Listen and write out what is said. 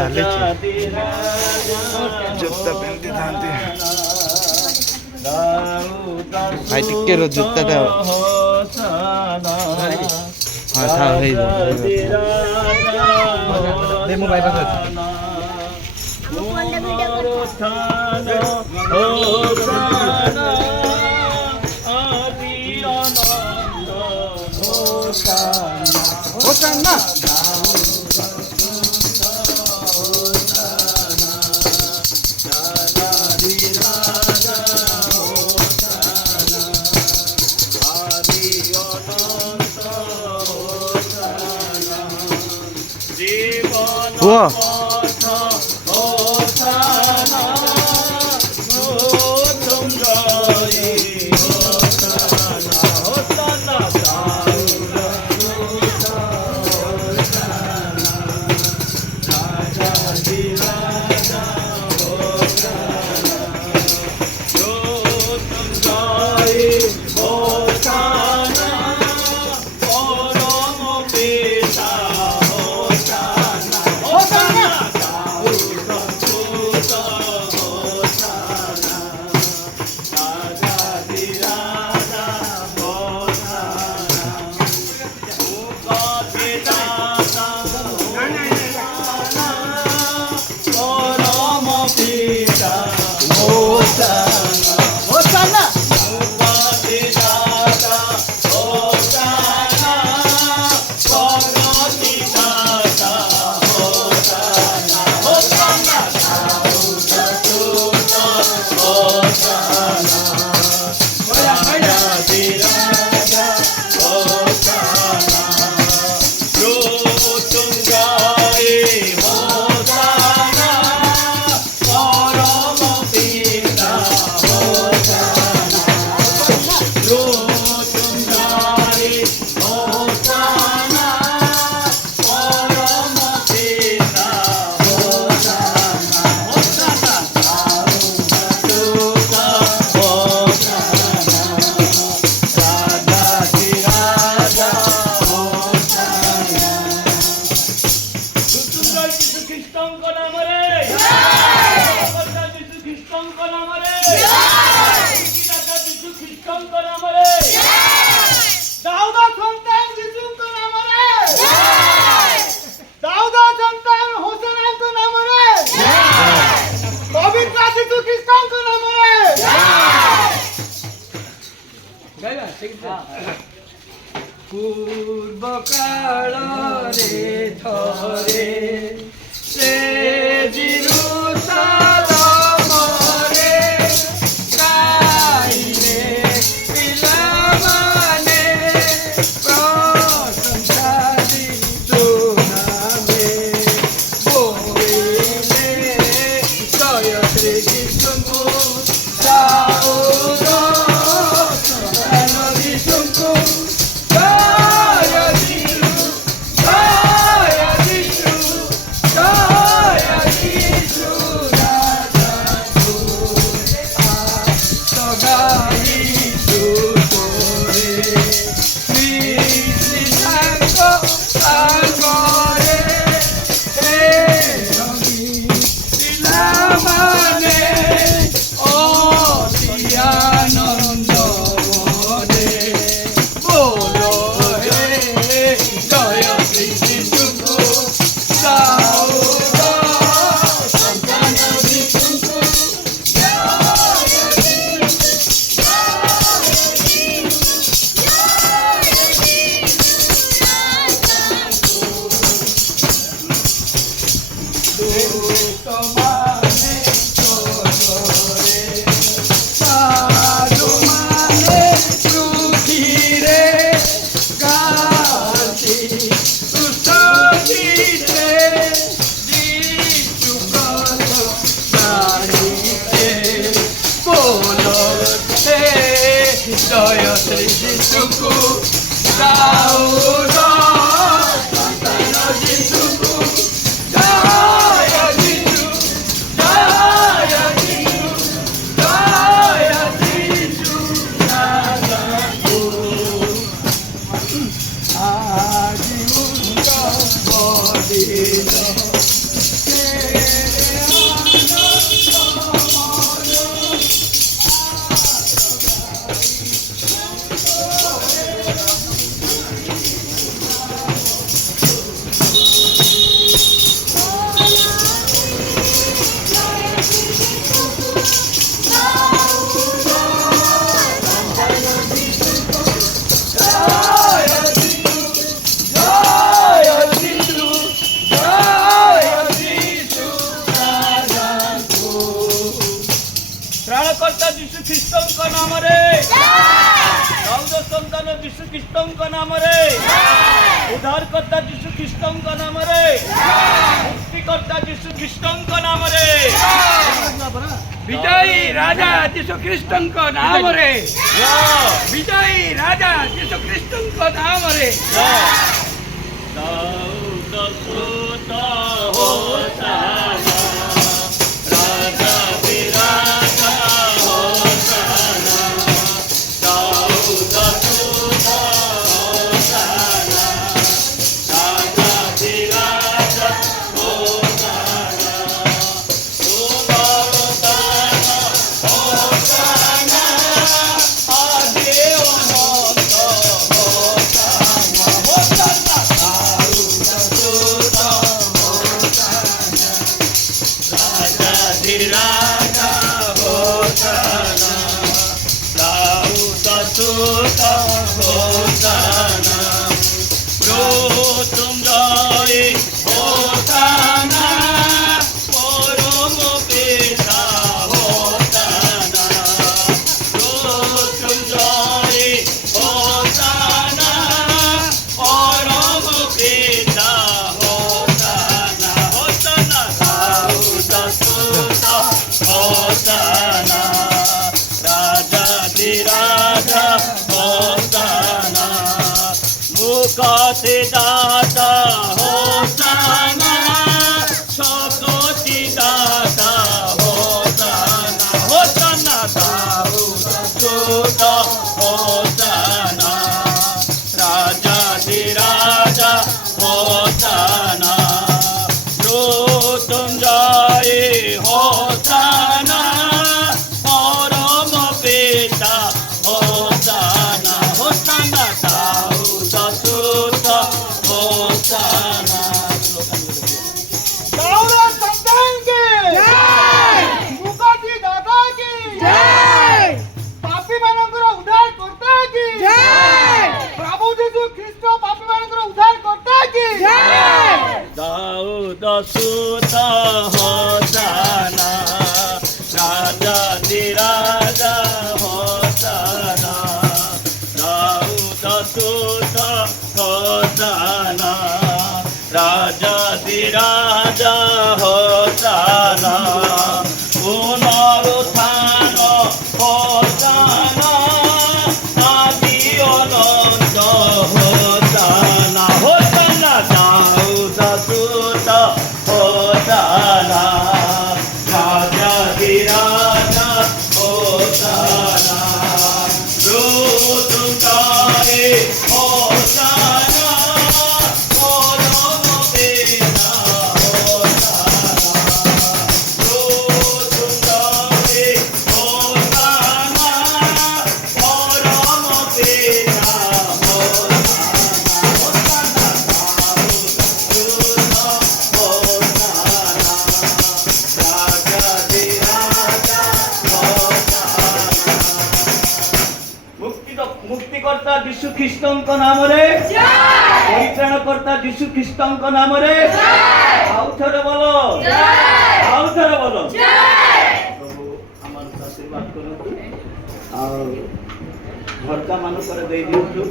ଚାଲିଛି ଜୋତା ପିନ୍ଧିଥାନ୍ତି ଭାଇ ଟିକେ ର ଜୋତାଟା ହଁ ଥାଉ ହେଇଯିବ ମୋ ଭାଇ ପାଖରେ हुआ पूर्व काल रे थरे से जिरुसालम रे गाइले पिलामाने प्रशंसा दितु नामे बोलिले जय श्री कृष्ण साउरो सदान विष्णु जय श्री जिसुको साउरो संतान जिसुको जय जिसु जय जिसु जय जिसु नागो आदि उनका बदिलो ନାମରେ ଚଉଦ ସନ୍ତାନ ଯୀଶୁ ଖ୍ରୀଷ୍ଟଙ୍କ ନାମରେ ଉଦ୍ଧାରକର୍ତ୍ତା ଯୀଶୁ ଖ୍ରୀଷ୍ଟଙ୍କ ନାମରେ ମୁକ୍ତିକର୍ତ୍ତା ଯୀଶୁ ଖ୍ରୀଷ୍ଟଙ୍କ ନାମରେ ବିଜୟୀ ରାଜା ଯୀଶୁ ଖ୍ରୀଷ୍ଟଙ୍କ ନାମରେ ବିଜୟୀ ରାଜା ଯୀଶୁ ଖ୍ରୀଷ୍ଟଙ୍କ ନାମରେ ଦାଉଦ ସୁତ ହୋଶାନା ରାଜା ବିରାଜା ହୋଶାନା ଦାଉଦ ସୁତ ହୋଶାନା ରାଜା ବିରାଜା ହୋଶାନା ସୁନ୍ଦରତାନ ହୋଶାନା ଆଦି ଅନନ୍ତ ହୋଶାନା ହୋଶାନା राजा होशाना दाऊद सुत होशाना मृत्युंजय होशाना परम पिता होशाना मृत्युंजय होशाना परम पिता होशाना होशाना दाऊद सुत होशाना राजा धीराजा होशाना मुक्ति दाता होशाना शक्ति दाता होशाना होशाना दाऊद सुत होशाना राजा धीराजा होशाना मृत्युंजय होशाना परम पिता होशाना होशाना दाऊद सुत होशाना दाऊद संतान की जय मुक्ति दाता की जय पापी मानकर उद्धार करता की जय प्रभु यीशु ख्रीष्ट पापी मानकर उद्धार करता की जय दाऊद सुत होशाना राजा धीराजा होशाना दाऊद सुत होशाना राजा धीराजा होशाना पुनरुत्थान होशाना आदि अनंत होशाना होशाना दाऊद सुत होशाना राजा धीराजा होशाना मृत्युंजय होशाना परम पिता होशाना मृत्युंजय होशाना परम पिता मुक्तिकर्ता यीशु ख्रीष्टଙ୍କ ନାମରେ ପରିତ୍ରାଣକର୍ତ୍ତା ଯୀଶୁ ଖ୍ରୀଷ୍ଟଙ୍କ ନାମରେ ଆଉ ଥରେ ବୋଲ ଆଉ ଥରେ ବୋଲ ପ୍ରଭୁ ଆମମାନଙ୍କୁ ଆଶୀର୍ବାଦ କରନ୍ତୁ ଆଉ ଝରକା ମାନଙ୍କରେ ଦେଇ ଦିଅନ୍ତୁ।